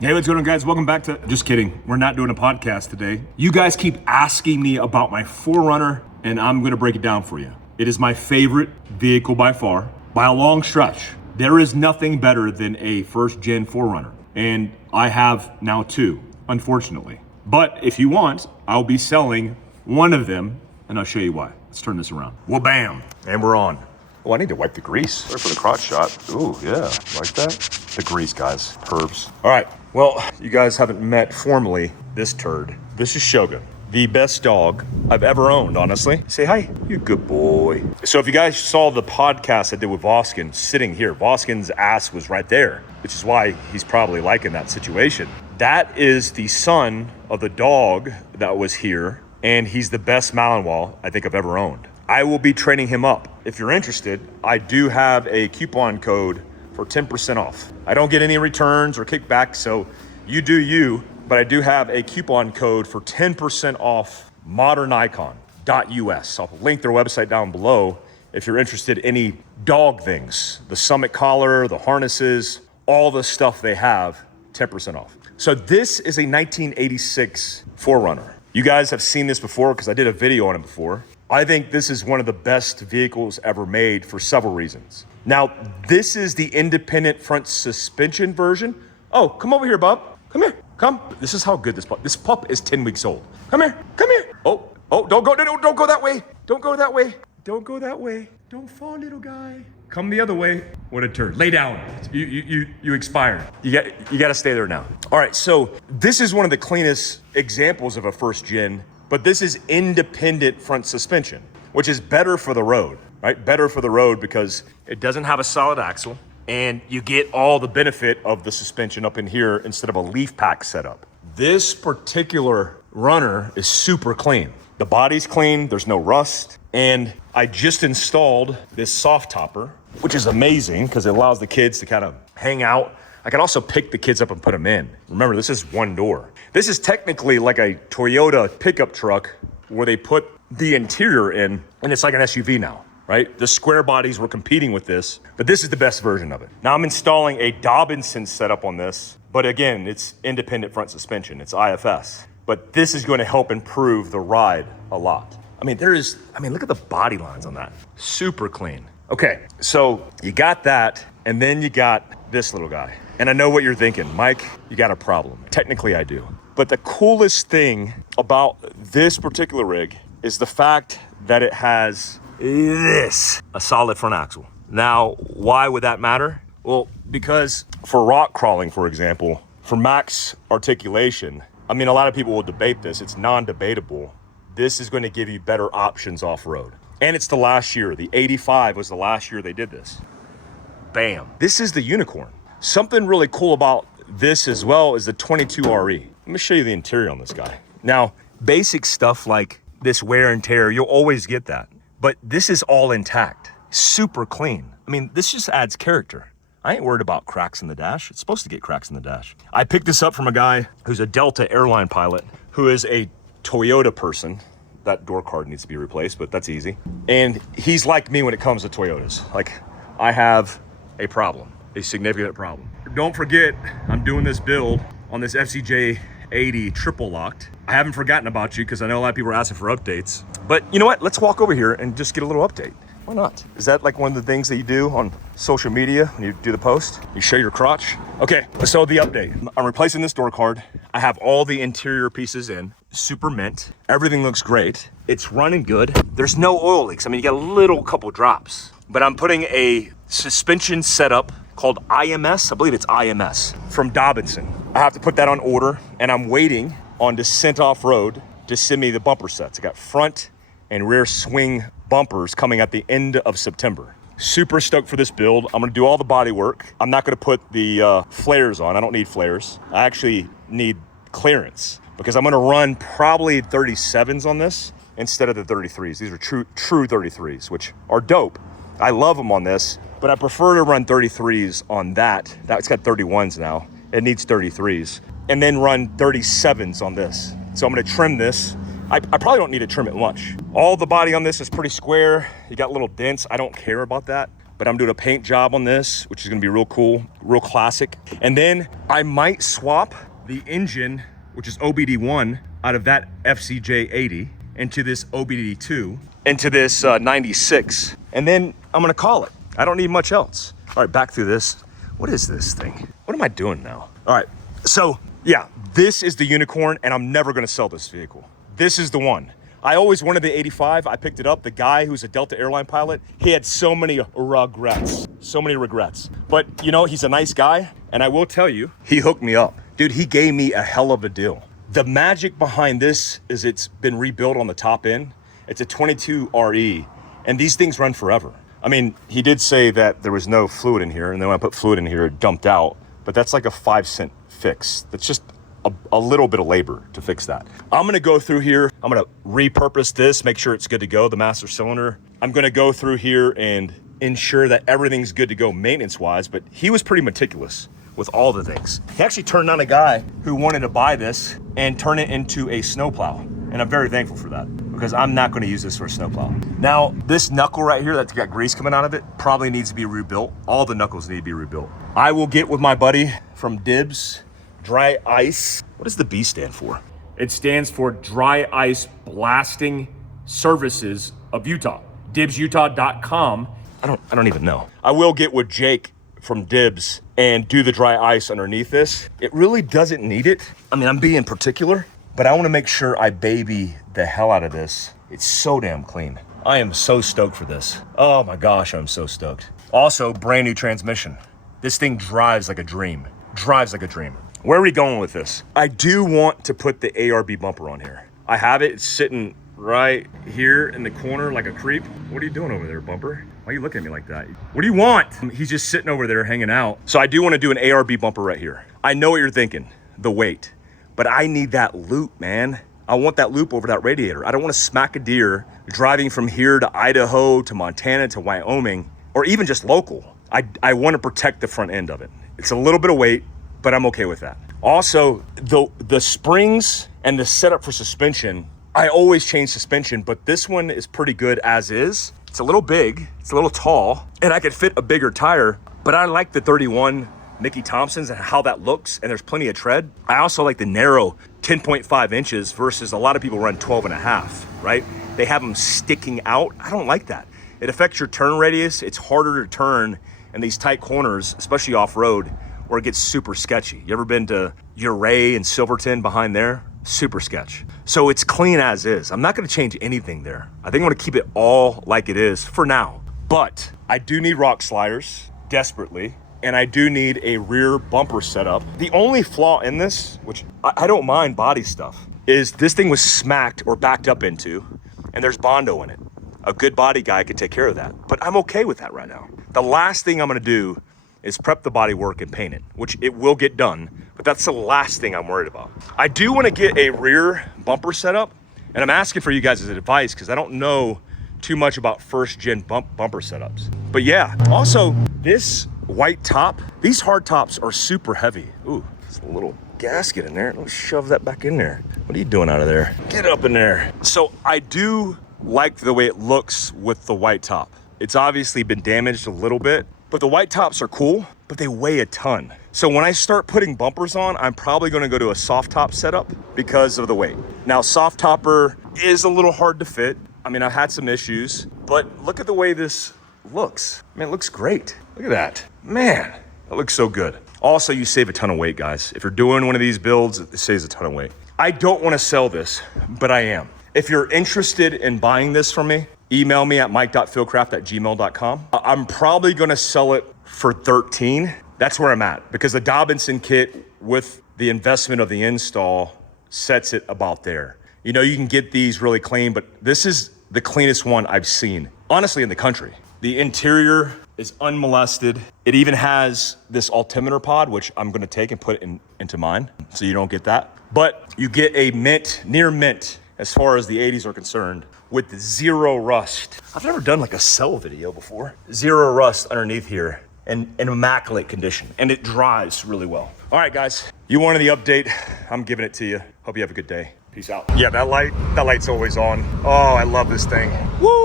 Hey, what's going on, guys? Welcome back to... Just kidding. We're not doing a podcast today. You guys keep asking me about my 4Runner, and I'm going to break it down for you. It is my favorite vehicle by far, by a long stretch. There is nothing better than a first-gen 4Runner, and I have now two, unfortunately. But if you want, I'll be selling one of them, and I'll show you why. Let's turn this around. Well, bam, and we're on. Oh, I need to wipe the grease. Sorry for the crotch shot. Ooh, yeah, like that? The grease, guys, herbs. All right, well, you guys haven't met formally this turd. This is Shogun, the best dog I've ever owned, honestly. Say hi, you good boy. So if you guys saw the podcast I did with Voskin sitting here, Voskin's ass was right there, which is why he's probably liking that situation. That is the son of the dog that was here, and he's the best Malinois I think I've ever owned. I will be training him up. If you're interested, I do have a coupon code for 10% off. I don't get any returns or kickbacks, so you do you, but I do have a coupon code for 10% off modernicon.us. I'll link their website down below if you're interested in any dog things, the Summit collar, the harnesses, all the stuff they have, 10% off. So this is a 1986 4Runner. You guys have seen this before because I did a video on it before. I think this is one of the best vehicles ever made for several reasons. Now, this is the independent front suspension version. Oh, come over here, bub. Come here, come. This is how good this pup is 10 weeks old. Come here, come here. Oh, don't go, no, don't go that way. Don't go that way. Don't go that way. Don't fall, little guy. Come the other way. What a turd. Lay down. You expired. You got to stay there now. All right, so this is one of the cleanest examples of a first gen, but this is independent front suspension, which is better for the road, right? Better for the road because it doesn't have a solid axle and you get all the benefit of the suspension up in here instead of a leaf pack setup. This particular runner is super clean. The body's clean, there's no rust. And I just installed this soft topper, which is amazing because it allows the kids to kind of hang out. I can also pick the kids up and put them in. Remember, this is one door. This is technically like a Toyota pickup truck where they put the interior in, and it's like an SUV now, right? The square bodies were competing with this, but this is the best version of it. Now I'm installing a Dobinson setup on this, but again, it's independent front suspension, it's IFS. But this is going to help improve the ride a lot. look at the body lines on that. Super clean. Okay, so you got that, and then you got this little guy. And I know what you're thinking, Mike, you got a problem. Technically, I do. But the coolest thing about this particular rig is the fact that it has this, a solid front axle. Now, why would that matter? Well, because for rock crawling, for example, for max articulation, a lot of people will debate this. It's non-debatable. This is going to give you better options off-road. And it's the last year. The 85 was the last year they did this. Bam. This is the unicorn. Something really cool about this as well is the 22RE. Let me show you the interior on this guy. Now, basic stuff like this wear and tear, you'll always get that. But this is all intact. Super clean. This just adds character. I ain't worried about cracks in the dash. It's supposed to get cracks in the dash. I picked this up from a guy who's a Delta airline pilot who is a Toyota person. That door card needs to be replaced, but that's easy. And he's like me when it comes to Toyotas. Like, I have a problem, a significant problem. Don't forget, I'm doing this build on this FCJ 80 triple locked. I haven't forgotten about you because I know a lot of people are asking for updates. But you know what? Let's walk over here and just get a little update. Why not? Is that like one of the things that you do on social media when you do the post? You show your crotch? Okay, so the update. I'm replacing this door card. I have all the interior pieces in, super mint. Everything looks great. It's running good. There's no oil leaks. You got a little couple drops, but I'm putting a suspension setup called IMS. I believe it's IMS from Dobinson. I have to put that on order, and I'm waiting on Descent Off-Road to send me the bumper sets. I got front and rear swing bumpers coming at the end of September. Super stoked for this build. I'm gonna do all the body work. I'm not gonna put the flares on. I don't need flares. I actually need clearance because I'm gonna run probably 37s on this instead of the 33s. These are true 33s, which are dope. I love them on this, but I prefer to run 33s on that. It's got 31s now. It needs 33s. And then run 37s on this. So I'm gonna trim this. I probably don't need to trim it much. All the body on this is pretty square. You got little dents. I don't care about that. But but I'm doing a paint job on this, which is gonna be real cool, real classic. And then I might swap the engine, which is OBD1, out of that FCJ 80 into this OBD2, into this 96. And then I'm gonna call it. I don't need much else. All right, back through this. What is this thing? What am I doing now? All right, so yeah, this is the unicorn, and I'm never gonna sell this vehicle. This is the one. I always wanted the 85. I picked it up. The guy who's a Delta airline pilot, he had so many regrets, But you know, he's a nice guy, and I will tell you, he hooked me up. Dude, he gave me a hell of a deal. The magic behind this is it's been rebuilt on the top end. It's a 22 RE, and these things run forever. I mean, he did say that there was no fluid in here, and then when I put fluid in here, it dumped out, but that's like a 5-cent fix. That's just a little bit of labor to fix that. I'm gonna go through here. I'm gonna repurpose this, make sure it's good to go, the master cylinder. I'm gonna go through here and ensure that everything's good to go maintenance-wise, but he was pretty meticulous with all the things. He actually turned on a guy who wanted to buy this and turn it into a snowplow. And I'm very thankful for that because I'm not gonna use this for a snowplow. Now, this knuckle right here that's got grease coming out of it probably needs to be rebuilt. All the knuckles need to be rebuilt. I will get with my buddy from Dibs, Dry Ice. What does the B stand for? It stands for Dry Ice Blasting Services of Utah. DibsUtah.com. I don't even know. I will get with Jake from Dibs and do the dry ice underneath this. It really doesn't need it. I mean, I'm being particular, but I want to make sure I baby the hell out of this. It's so damn clean. I am so stoked for this. Oh my gosh, I'm so stoked. Also, brand new transmission. This thing drives like a dream. Drives like a dream. Where are we going with this? I do want to put the ARB bumper on here. I have it, it's sitting right here in the corner like a creep. What are you doing over there, bumper? Why are you looking at me like that? What do you want? He's just sitting over there hanging out. So I do want to do an ARB bumper right here. I know what you're thinking, the weight, but I need that loop, man. I want that loop over that radiator. I don't want to smack a deer driving from here to Idaho to Montana to Wyoming, or even just local. I want to protect the front end of it. It's a little bit of weight, but I'm okay with that. Also, the springs and the setup for suspension, I always change suspension, but this one is pretty good as is. It's a little big, it's a little tall, and I could fit a bigger tire, but I like the 31 Mickey Thompsons and how that looks, and there's plenty of tread. I also like the narrow 10.5 inches versus a lot of people run 12.5, right? They have them sticking out. I don't like that. It affects your turn radius. It's harder to turn in these tight corners, especially off-road, where it gets super sketchy. You ever been to Uray and Silverton behind there? Super sketch. So it's clean as is. I'm not gonna change anything there. I think I'm gonna keep it all like it is for now. But I do need rock sliders, desperately, and I do need a rear bumper setup. The only flaw in this, which I don't mind body stuff, is this thing was smacked or backed up into, and there's Bondo in it. A good body guy could take care of that, but I'm okay with that right now. The last thing I'm gonna do is prep the body work and paint it, which it will get done, but that's the last thing I'm worried about. I do want to get a rear bumper setup, and I'm asking for you guys' advice because I don't know too much about first gen bumper setups. But yeah, also this white top, these hard tops are super heavy. Ooh, there's a little gasket in there. Let's shove that back in there. What are you doing out of there? Get up in there. So I do like the way it looks with the white top. It's obviously been damaged a little bit, but the white tops are cool, but they weigh a ton. So when I start putting bumpers on, I'm probably gonna go to a soft top setup because of the weight. Now, soft topper is a little hard to fit. I mean, I've had some issues, but look at the way this looks. Man, it looks great. Look at that. Man, that looks so good. Also, you save a ton of weight, guys. If you're doing one of these builds, it saves a ton of weight. I don't wanna sell this, but I am. If you're interested in buying this from me, email me at mike.fieldcraft@gmail.com. I'm probably gonna sell it for 13. That's where I'm at, because the Dobinson kit with the investment of the install sets it about there. You know, you can get these really clean, but this is the cleanest one I've seen, honestly, in the country. The interior is unmolested. It even has this altimeter pod, which I'm gonna take and put into mine, so you don't get that. But you get a mint, near mint, as far as the 80s are concerned, with zero rust. I've never done like a cell video before. Zero rust underneath here and in immaculate condition, and it drives really well. All right, guys, you wanted the update. I'm giving it to you. Hope you have a good day. Peace out. Yeah, that light's always on. Oh, I love this thing. Woo!